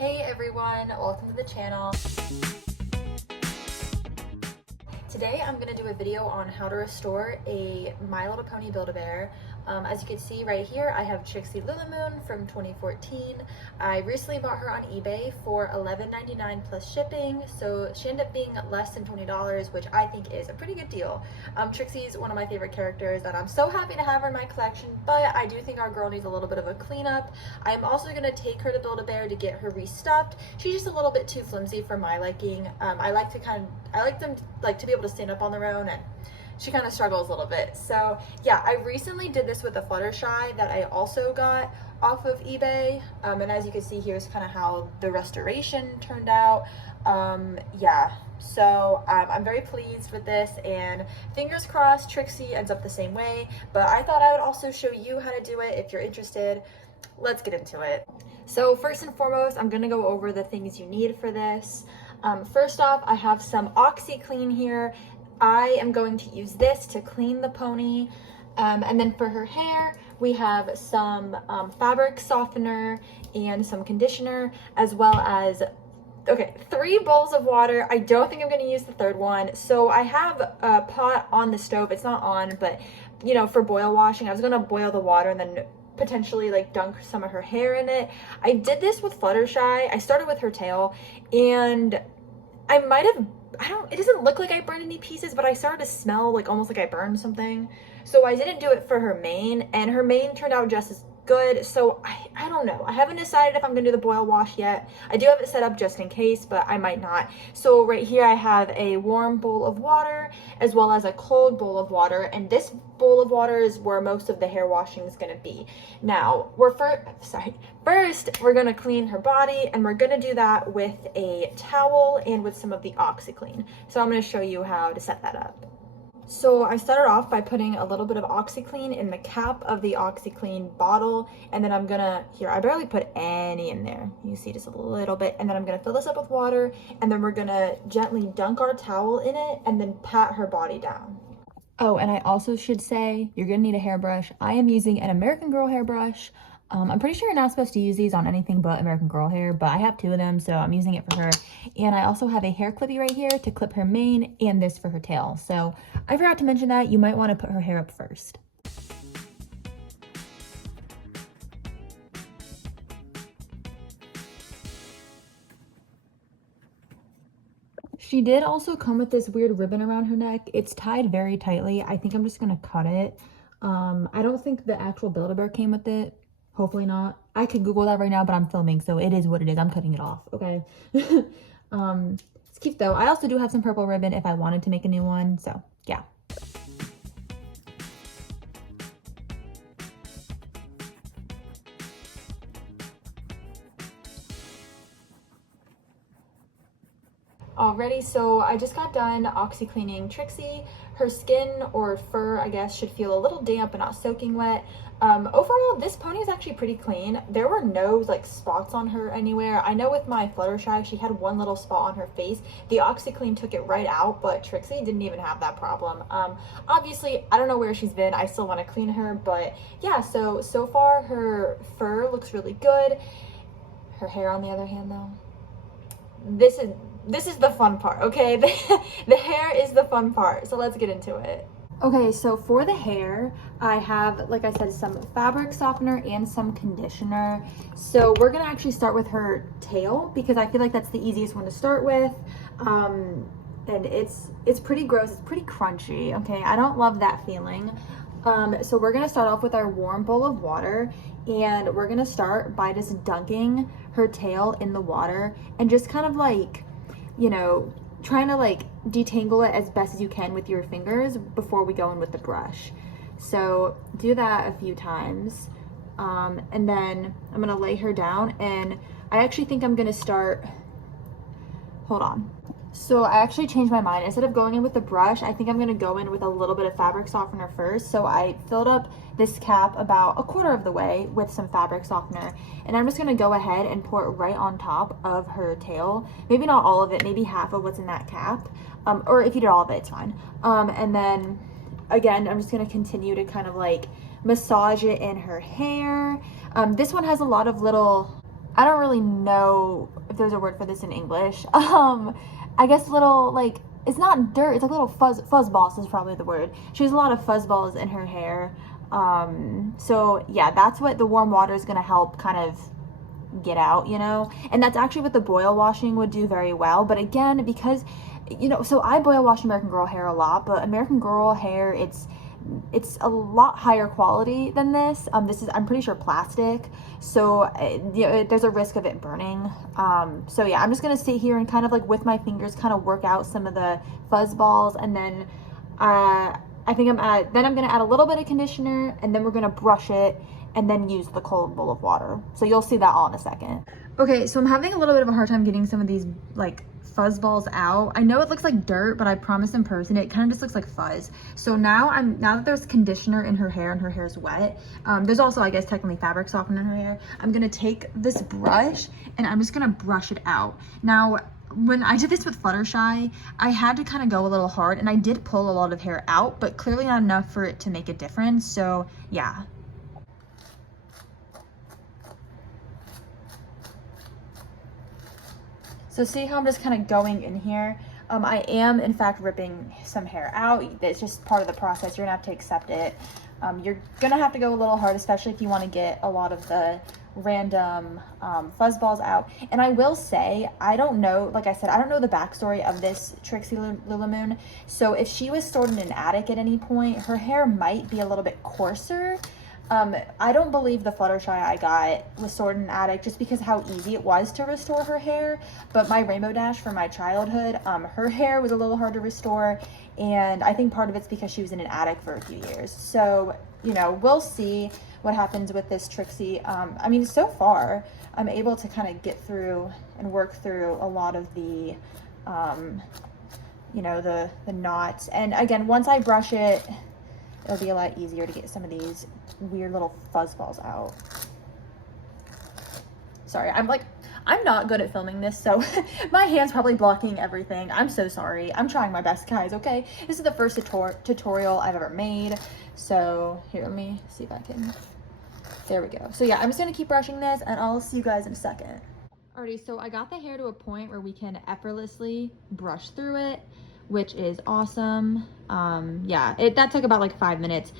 Hey everyone, welcome to the channel. Today I'm going to do a video on how to restore a My Little Pony Build-A-Bear. As you can see right here, I have Trixie Lulamoon from 2014. I recently bought her on eBay for $11.99 plus shipping, so she ended up being less than $20, which I think is a pretty good deal. Trixie's one of my favorite characters and I'm so happy to have her in my collection, but I do think our girl needs a little bit of a cleanup. I'm also going to take her to Build-A-Bear to get her restuffed. She's just a little bit too flimsy for my liking. I like them to be able to stand up on their own, and she kind of struggles a little bit. So yeah, I recently did this with a Fluttershy that I also got off of eBay, and as you can see, here's kind of how the restoration turned out. Yeah, so I'm very pleased with this, and fingers crossed Trixie ends up the same way, but I thought I would also show you how to do it if you're interested. Let's get into it. So first and foremost, I'm gonna go over the things you need for this. First off, I have some OxiClean here. I am going to use this to clean the pony. And then for her hair, we have some fabric softener and some conditioner, as well as, 3 bowls of water. I don't think I'm going to use the third one. So I have a pot on the stove. It's not on, but you know, for boil washing, I was going to boil the water and then potentially like dunk some of her hair in it. I did this with Fluttershy. I started with her tail, and I might have, it doesn't look like I burned any pieces, but I started to smell like almost like I burned something. So I didn't do it for her mane, and her mane turned out just as good. So I don't know. I haven't decided if I'm gonna do the boil wash yet. I do have it set up just in case, but I might not. So right here I have a warm bowl of water as well as a cold bowl of water, and this bowl of water is where most of the hair washing is gonna be. Now first we're gonna clean her body, and we're gonna do that with a towel and with some of the OxiClean. So I'm gonna show you how to set that up. So I started off by putting a little bit of OxiClean in the cap of the OxiClean bottle, and then I'm gonna, I barely put any in there. You see just a little bit, and then I'm gonna fill this up with water, and then we're gonna gently dunk our towel in it and then pat her body down. Oh, and I also should say, you're gonna need a hairbrush. I am using an American Girl hairbrush. I'm pretty sure you're not supposed to use these on anything but American Girl hair, but I have 2 of them, so I'm using it for her. And I also have a hair clippy right here to clip her mane, and this for her tail. So I forgot to mention that. You might want to put her hair up first. She did also come with this weird ribbon around her neck. It's tied very tightly. I think I'm just gonna cut it. I don't think the actual Build-A-Bear came with it. Hopefully not. I could Google that right now, but I'm filming, so it is what it is. I'm cutting it off, okay? It's cute though. I also do have some purple ribbon if I wanted to make a new one, so yeah. Alrighty, so I just got done OxiCleaning Trixie. Her skin or fur, I guess, should feel a little damp and not soaking wet. Overall, this pony is actually pretty clean. There were no like spots on her anywhere. I know with my Fluttershy, she had one little spot on her face. The OxiClean took it right out, but Trixie didn't even have that problem. Obviously, I don't know where she's been. I still want to clean her, but yeah, so far her fur looks really good. Her hair, on the other hand, though, this is the fun part, okay? The hair is the fun part, so let's get into it. Okay, so for the hair, I have, like I said, some fabric softener and some conditioner. So we're gonna actually start with her tail because I feel like that's the easiest one to start with. And it's pretty gross, it's pretty crunchy, okay? I don't love that feeling. So we're gonna start off with our warm bowl of water, and we're gonna start by just dunking her tail in the water and just kind of like, you know, trying to like detangle it as best as you can with your fingers before we go in with the brush. So do that a few times, and then I'm gonna lay her down, and I actually think I'm gonna start, hold on. So I actually changed my mind. Instead of going in with the brush, I think I'm gonna go in with a little bit of fabric softener first. So I filled up this cap about 1/4 of the way with some fabric softener, and I'm just gonna go ahead and pour it right on top of her tail. Maybe not all of it, maybe half of what's in that cap. Or if you did all of it, it's fine. And then again, I'm just gonna continue to kind of like massage it in her hair. This one has a lot of little, I don't really know if there's a word for this in English. I guess little, like, it's not dirt, it's like little fuzz balls is probably the word. She has a lot of fuzz balls in her hair. So yeah, that's what the warm water is gonna help kind of get out, you know? And that's actually what the boil washing would do very well. But again, because, you know, so I boil wash American Girl hair a lot, but American Girl hair, it's a lot higher quality than this. This is, I'm pretty sure, plastic, so you know, there's a risk of it burning. So yeah, I'm just gonna sit here and kind of like with my fingers kind of work out some of the fuzz balls, and then I think then I'm gonna add a little bit of conditioner, and then we're gonna brush it and then use the cold bowl of water. So you'll see that all in a second. Okay, so I'm having a little bit of a hard time getting some of these like fuzz balls out. I know it looks like dirt, but I promise in person it kind of just looks like fuzz. So now that there's conditioner in her hair and her hair's wet, there's also, I guess, technically fabric softener in her hair. I'm gonna take this brush and I'm just gonna brush it out. Now, when I did this with Fluttershy, I had to kind of go a little hard, and I did pull a lot of hair out, but clearly not enough for it to make a difference. So yeah. So see how I'm just kind of going in here? I am, in fact, ripping some hair out. It's just part of the process. You're gonna have to accept it. You're gonna have to go a little hard, especially if you want to get a lot of the random fuzz balls out. And I will say, I don't know, like I said, I don't know the backstory of this Trixie Lulamoon. So if she was stored in an attic at any point, her hair might be a little bit coarser. I don't believe the Fluttershy I got was stored in an attic, just because how easy it was to restore her hair. But my Rainbow Dash from my childhood, her hair was a little hard to restore, and I think part of it's because she was in an attic for a few years. So, you know, we'll see what happens with this Trixie. I mean, so far, I'm able to kind of get through and work through a lot of the, you know, the knots. And again, once I brush it, it'll be a lot easier to get some of these weird little fuzz balls out. Sorry, I'm not good at filming this, so my hand's probably blocking everything. I'm so sorry. I'm trying my best, guys, okay? This is the first tutorial I've ever made. So here, let me see if I can, there we go. So yeah, I'm just gonna keep brushing this, and I'll see you guys in a second. Alrighty, so I got the hair to a point where we can effortlessly brush through it, which is awesome. Yeah, that took about like 5 minutes.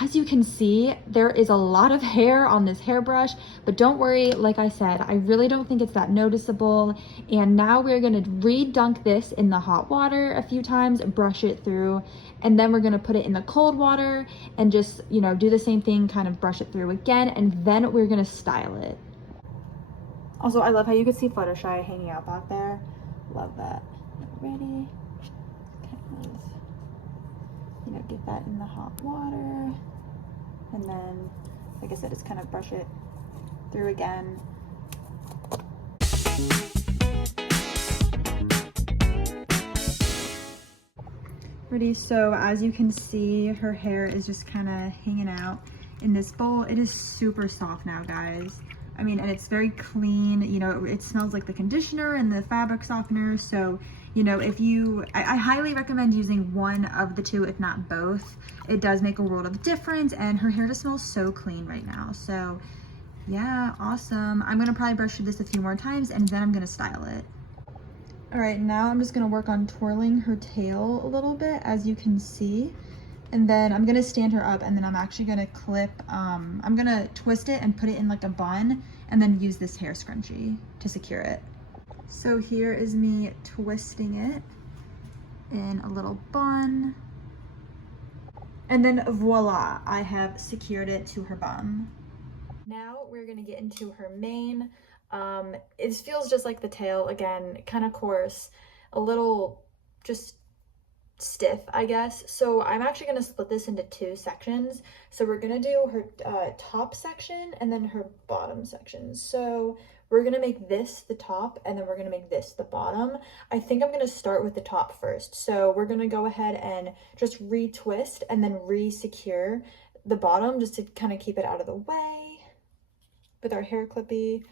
As you can see, there is a lot of hair on this hairbrush, but don't worry, like I said, I really don't think it's that noticeable. And now we're gonna re-dunk this in the hot water a few times, brush it through, and then we're gonna put it in the cold water and just, you know, do the same thing, kind of brush it through again, and then we're gonna style it. Also, I love how you can see Fluttershy hanging out back there. Love that. Ready? You know, get that in the hot water, and then, like I said, just kind of brush it through again. Ready? So as you can see, her hair is just kind of hanging out in this bowl. It is super soft now, guys. I mean, and it's very clean. You know, it smells like the conditioner and the fabric softener. So, you know, if you, I highly recommend using one of the two, if not both. It does make a world of difference, and her hair just smells so clean right now. So yeah, awesome. I'm gonna probably brush through this a few more times, and then I'm gonna style it. All right, now I'm just gonna work on twirling her tail a little bit, as you can see. And then I'm gonna stand her up, and then I'm actually gonna clip, I'm gonna twist it and put it in like a bun, and then use this hair scrunchie to secure it. So here is me twisting it in a little bun. And then voila, I have secured it to her bun. Now we're gonna get into her mane. It feels just like the tail, again, kind of coarse, a little just stiff, I guess. So I'm actually going to split this into 2 sections. So we're going to do her top section and then her bottom section. So we're going to make this the top, and then we're going to make this the bottom. I think I'm going to start with the top first. So we're going to go ahead and just retwist and then re-secure the bottom, just to kind of keep it out of the way with our hair clippy.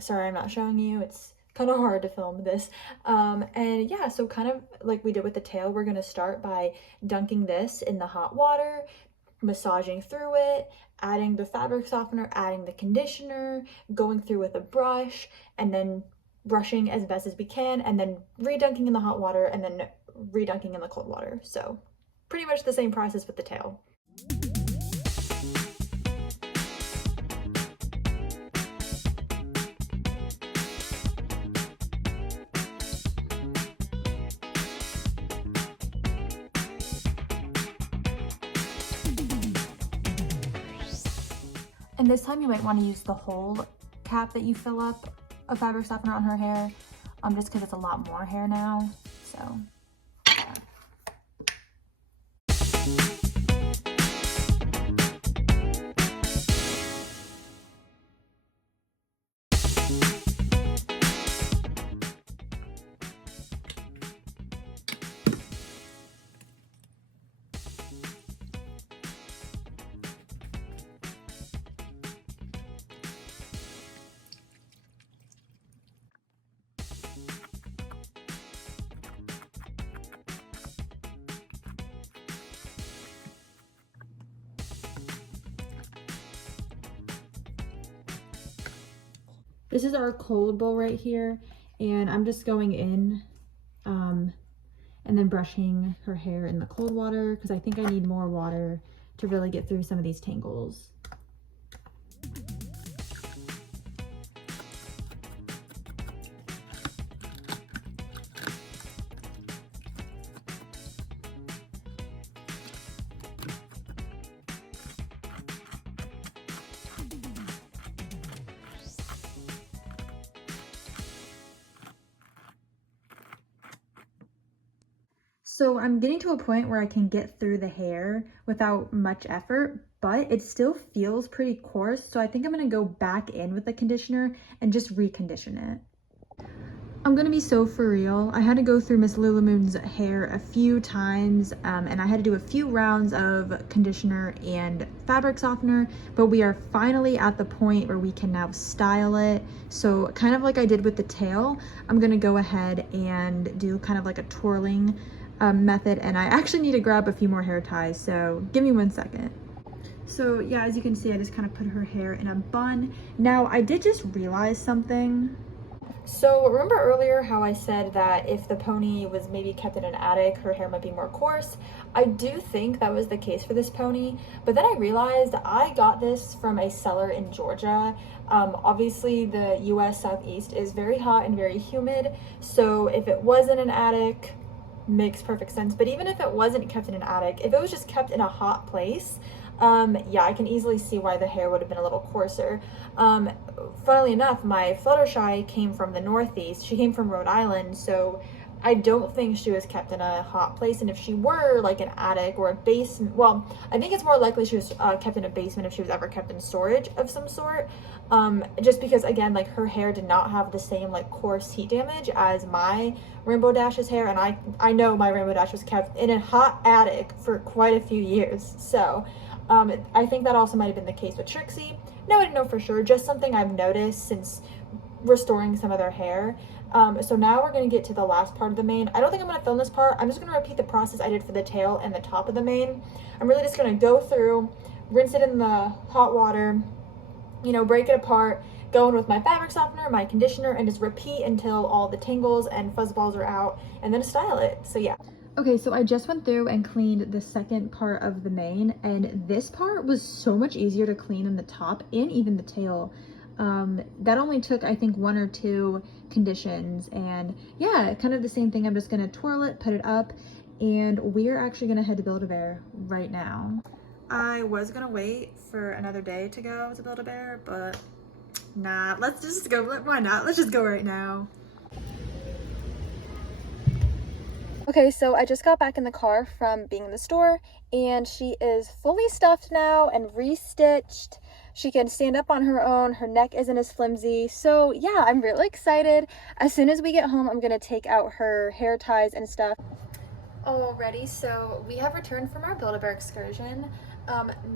Sorry, I'm not showing you. It's kind of hard to film this. And yeah, so kind of like we did with the tail, we're going to start by dunking this in the hot water, massaging through it, adding the fabric softener, adding the conditioner, going through with a brush, and then brushing as best as we can, and then redunking in the hot water, and then redunking in the cold water. So pretty much the same process with the tail. And this time you might want to use the whole cap that you fill up a fabric softener on her hair, just because it's a lot more hair now. So, yeah. This is our cold bowl right here, and I'm just going in and then brushing her hair in the cold water because I think I need more water to really get through some of these tangles. So I'm getting to a point where I can get through the hair without much effort, but it still feels pretty coarse. So I think I'm gonna go back in with the conditioner and just recondition it. I'm gonna be so for real. I had to go through Miss Lululemon's hair a few times and I had to do a few rounds of conditioner and fabric softener, but we are finally at the point where we can now style it. So kind of like I did with the tail, I'm gonna go ahead and do kind of like a twirling method, and I actually need to grab a few more hair ties, so give me 1 second. So yeah, as you can see, I just kind of put her hair in a bun. Now I did just realize something. So remember earlier how I said that if the pony was maybe kept in an attic, her hair might be more coarse? I do think that was the case for this pony, but then I realized I got this from a seller in Georgia. Obviously the US Southeast is very hot and very humid, so if it was in an attic, makes perfect sense. But even if it wasn't kept in an attic, if it was just kept in a hot place, yeah, I can easily see why the hair would have been a little coarser. Funnily enough, my Fluttershy came from the Northeast. She came from Rhode Island, so I don't think she was kept in a hot place. And if she were like an attic or a basement, well, I think it's more likely she was kept in a basement if she was ever kept in storage of some sort. Just because, again, like her hair did not have the same like coarse heat damage as my Rainbow Dash's hair, and I know my Rainbow Dash was kept in a hot attic for quite a few years. So I think that also might have been the case with Trixie. No, I don't know for sure, just something I've noticed since restoring some of their hair. So now we're going to get to the last part of the mane. I don't think I'm going to film this part. I'm just going to repeat the process I did for the tail and the top of the mane. I'm really just going to go through, rinse it in the hot water, you know, break it apart, go in with my fabric softener, my conditioner, and just repeat until all the tangles and fuzz balls are out, and then style it. So yeah. Okay, so I just went through and cleaned the second part of the mane, and this part was so much easier to clean than the top and even the tail. That only took, I think, 1 or 2 conditions, and yeah, kind of the same thing. I'm just gonna twirl it, put it up, and we're actually gonna head to Build-A-Bear right now. I was gonna wait for another day to go to Build-A-Bear, but nah, let's just go. Why not? Let's just go right now. Okay, so I just got back in the car from being in the store, and she is fully stuffed now and restitched. She can stand up on her own. Her neck isn't as flimsy. So yeah, I'm really excited. As soon as we get home, I'm gonna take out her hair ties and stuff. Alrighty, so we have returned from our Build-A-Bear excursion.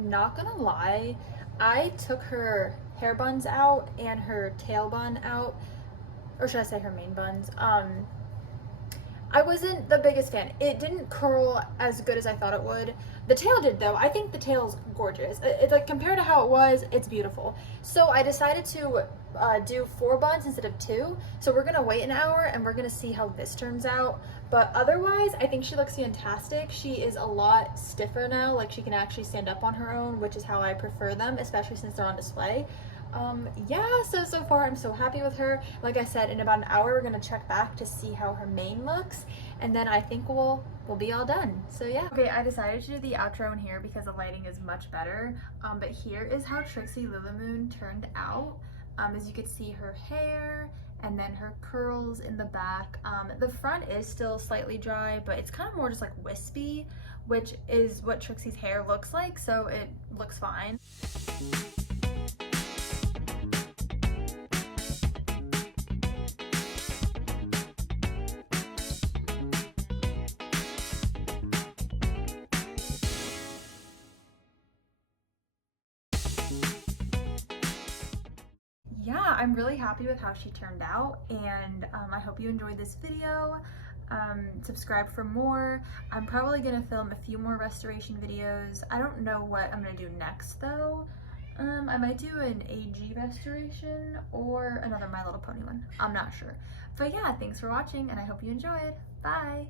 Not gonna lie, I took her hair buns out and her tail bun out, or should I say her main buns. I wasn't the biggest fan. It didn't curl as good as I thought it would. The tail did though. I think the tail's gorgeous. It's like compared to how it was, it's beautiful. So I decided to do 4 buns instead of 2. So we're gonna wait an hour and we're gonna see how this turns out. But otherwise, I think she looks fantastic. She is a lot stiffer now. Like she can actually stand up on her own, which is how I prefer them, especially since they're on display. Yeah, so far I'm so happy with her. Like I said, in about an hour we're gonna check back to see how her mane looks, and then I think we'll be all done. So yeah. Okay, I decided to do the outro in here because the lighting is much better. But here is how Trixie Lulumoon turned out. As you can see, her hair and then her curls in the back. The front is still slightly dry, but it's kind of more just like wispy, which is what Trixie's hair looks like, so it looks fine. Yeah, I'm really happy with how she turned out, and I hope you enjoyed this video. Subscribe for more. I'm probably gonna film a few more restoration videos. I don't know what I'm gonna do next though. I might do an AG restoration or another My Little Pony one. I'm not sure. But yeah, thanks for watching and I hope you enjoyed. Bye!